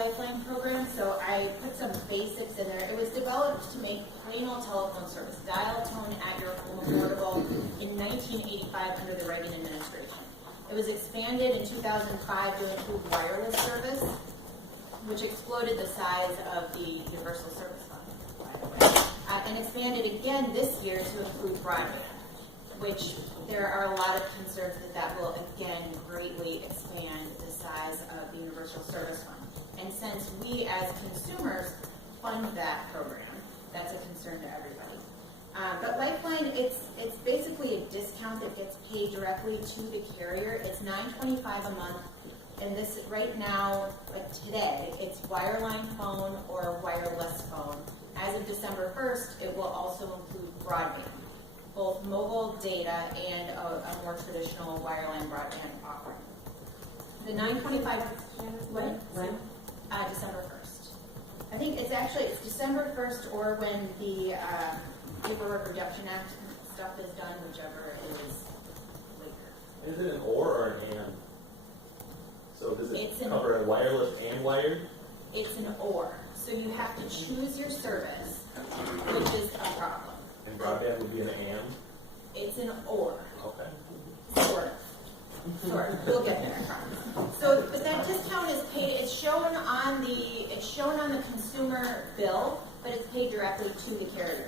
Lifeline program, so I put some basics in there. It was developed to make plain old telephone service, dial tone at your home, affordable in 1985 under the Reagan administration. It was expanded in 2005 to include wireless service, which exploded the size of the Universal Service Fund, by the way, and expanded again this year to include broadband, which there are a lot of concerns that will again greatly expand the size of the Universal Service Fund. And since we as consumers fund that program, that's a concern to everybody. But Lifeline, it's basically a discount that gets paid directly to the carrier. It's $9.25 a month, and this right now, like today, it's wireline phone or wireless phone. As of December 1st, it will also include broadband, both mobile data and a more traditional wireline broadband offering. The $9.25 when? December 1st. I think it's December 1st or when the Paperwork Reduction Act stuff is done, whichever is later. Is it an or an and? So does it cover wireless and wired? It's an or. So you have to choose your service, which is a problem. And broadband would be an and? It's an or. Okay. Sort of. We'll get there, I promise. So, but that discount is paid. It's shown on the consumer bill, but it's paid directly to the carrier.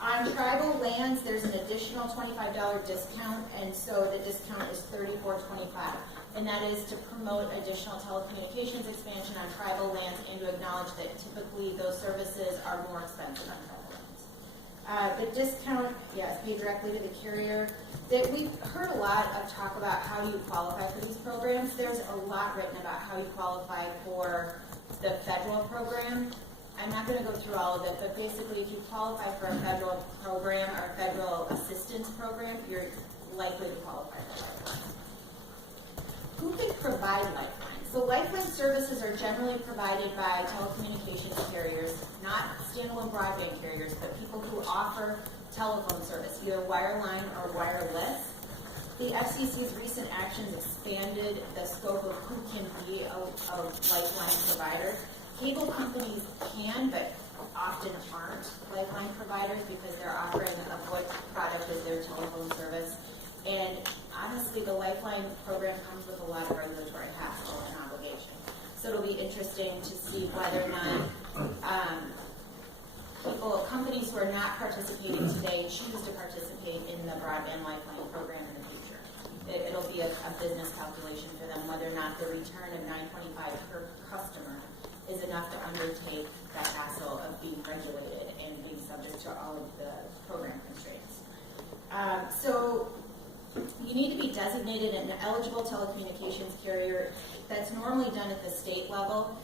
On tribal lands, there's an additional $25 discount, and so the discount is $34.25, and that is to promote additional telecommunications expansion on tribal lands and to acknowledge that typically those services are more expensive on tribal lands. The discount, yes, paid directly to the carrier. That we've heard a lot of talk about how you qualify for these programs. There's a lot written about how you qualify for the federal program. I'm not going to go through all of it, but basically if you qualify for a federal program or a federal assistance program, you're likely to qualify for Lifeline. Who can provide Lifeline? So Lifeline services are generally provided by telecommunications carriers, not standalone broadband carriers, but people who offer telephone service, either wireline or wireless. The FCC's recent actions expanded the scope of who can be a Lifeline provider. Cable companies can, but often aren't Lifeline providers because they're offering a VoIP product as their telephone service. And honestly, the Lifeline program comes with a lot of regulatory hassle and obligation. So it'll be interesting to see whether or not companies who are not participating today choose to participate in the broadband Lifeline program in the future. It'll be a business calculation for them whether or not the return of $9.25 per customer is enough to undertake that hassle of being regulated and being subject to all of the program constraints. So you need to be designated an eligible telecommunications carrier. That's normally done at the state level.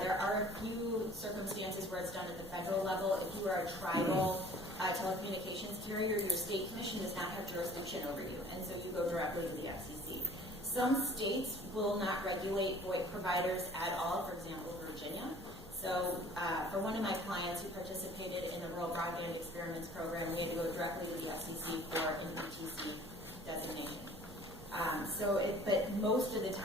There are a few circumstances where it's done at the federal level. If you are a tribal telecommunications carrier, your state commission does not have jurisdiction over you, and so you go directly to the FCC. Some states will not regulate VoIP providers at all, for example, Virginia. So for one of my clients who participated in the Rural Broadband Experiments program, we had to go directly to the FCC for an ETC designation. But most of the time,